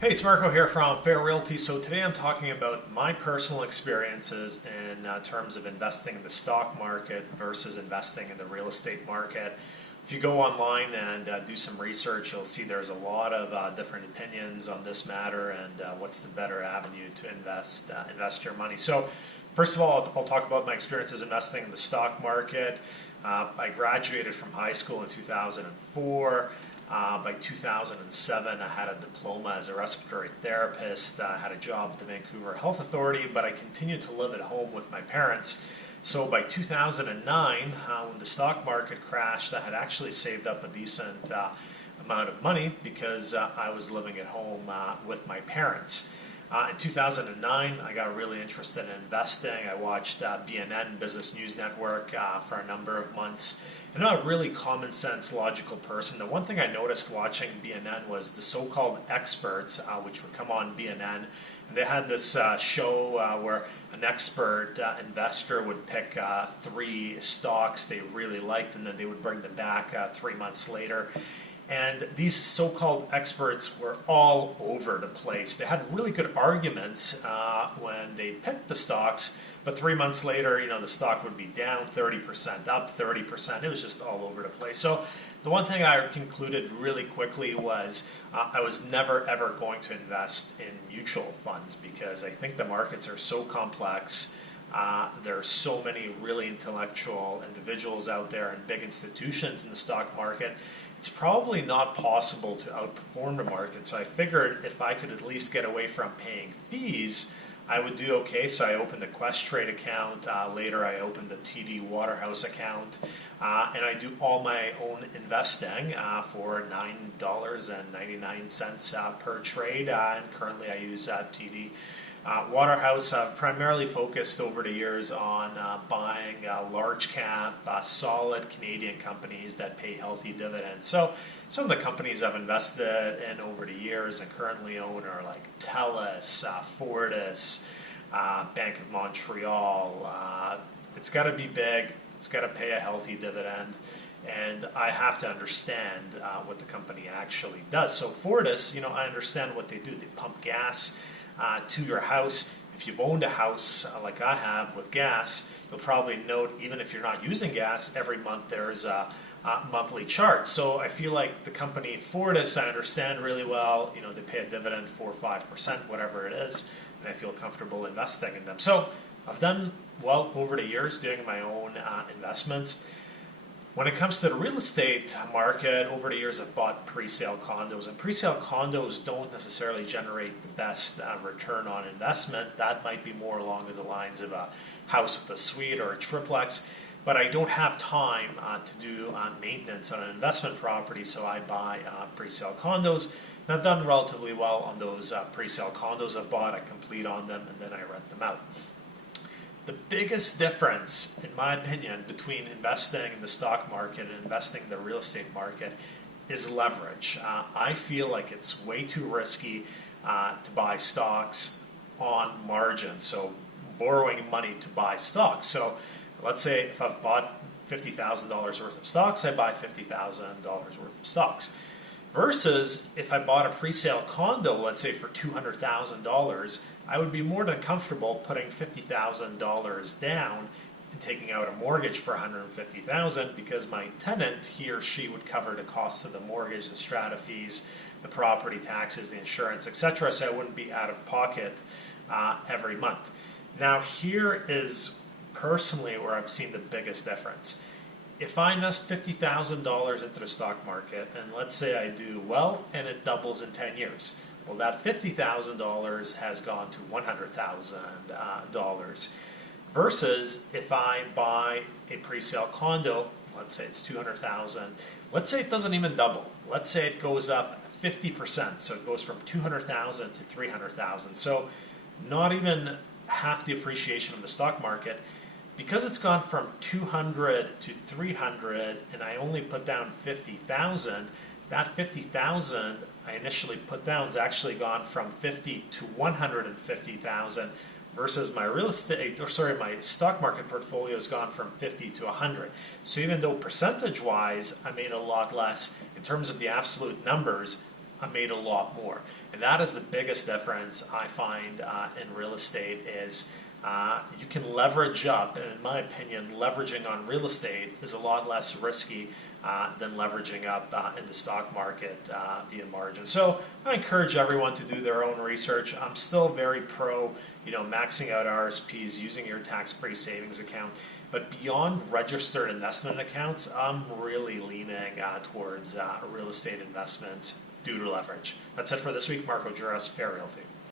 Hey, it's Marko here from Realty. So today I'm talking about my personal experiences in terms of investing in the stock market versus investing in the real estate market. If you go online and do some research, you'll see there's a lot of different opinions on this matter and what's the better avenue to invest your money. So first of all, I'll talk about my experiences investing in the stock market. I graduated from high school in 2004. By 2007, I had a diploma as a respiratory therapist. I had a job at the Vancouver Health Authority, but I continued to live at home with my parents. So by 2009, when the stock market crashed, I had actually saved up a decent amount of money because I was living at home with my parents. In 2009, I got really interested in investing. I watched BNN, Business News Network, for a number of months. And I'm a really common sense, logical person. The one thing I noticed watching BNN was the so-called experts, which would come on BNN. And they had this show where an expert investor would pick 3 stocks they really liked, and then they would bring them back 3 months later. And these so-called experts were all over the place. They had really good arguments when they picked the stocks, but 3 months later, the stock would be down 30%, up 30%. It was just all over the place. So the one thing I concluded really quickly was I was never ever going to invest in mutual funds because I think the markets are so complex. There are so many really intellectual individuals out there and big institutions in the stock market. It's probably not possible to outperform the market. So I figured if I could at least get away from paying fees, I would do okay. So I opened a Questrade account. Later I opened a TD Waterhouse account. And I do all my own investing for $9.99 per trade. And currently I use TD Waterhouse. I've primarily focused over the years on buying large cap, solid Canadian companies that pay healthy dividends. So some of the companies I've invested in over the years and currently own are like TELUS, Fortis, Bank of Montreal. It's got to be big. It's got to pay a healthy dividend. And I have to understand what the company actually does. So Fortis, I understand what they do. They pump gas to your house. If you've owned a house like I have with gas, you'll probably note even if you're not using gas, every month there's a monthly charge. So I feel like the company Fortis, I understand really well. They pay a dividend 4 or 5%, whatever it is, and I feel comfortable investing in them. So I've done well over the years doing my own investments. When it comes to the real estate market, over the years I've bought pre-sale condos, and pre-sale condos don't necessarily generate the best return on investment. That might be more along the lines of a house with a suite or a triplex, but I don't have time to do maintenance on an investment property, so I buy pre-sale condos, and I've done relatively well on those pre-sale condos I've bought. I complete on them, and then I rent them out. The biggest difference, in my opinion, between investing in the stock market and investing in the real estate market is leverage. I feel like it's way too risky to buy stocks on margin, so borrowing money to buy stocks. So let's say if I've bought $50,000 worth of stocks, I buy $50,000 worth of stocks. Versus if I bought a pre-sale condo, let's say for $200,000, I would be more than comfortable putting $50,000 down and taking out a mortgage for $150,000 because my tenant, he or she, would cover the cost of the mortgage, the strata fees, the property taxes, the insurance, etc. So I wouldn't be out of pocket every month. Now here is personally where I've seen the biggest difference. If I invest $50,000 into the stock market, and let's say I do well and it doubles in 10 years, well, that $50,000 has gone to $100,000. Versus if I buy a pre-sale condo, let's say it's $200,000, let's say it doesn't even double. Let's say it goes up 50%, so it goes from $200,000 to $300,000. So not even half the appreciation of the stock market. Because it's gone from 200 to 300 and I only put down 50,000, that 50,000 I initially put down has actually gone from 50 to 150,000 versus my my stock market portfolio has gone from 50 to 100. So even though percentage wise I made a lot less, in terms of the absolute numbers, I made a lot more. And that is the biggest difference I find in real estate is you can leverage up, and in my opinion, leveraging on real estate is a lot less risky than leveraging up in the stock market via margin. So I encourage everyone to do their own research. I'm still very pro, maxing out RSPs, using your tax-free savings account. But beyond registered investment accounts, I'm really leaning towards real estate investments due to leverage. That's it for this week. Marko, Juras, Realty.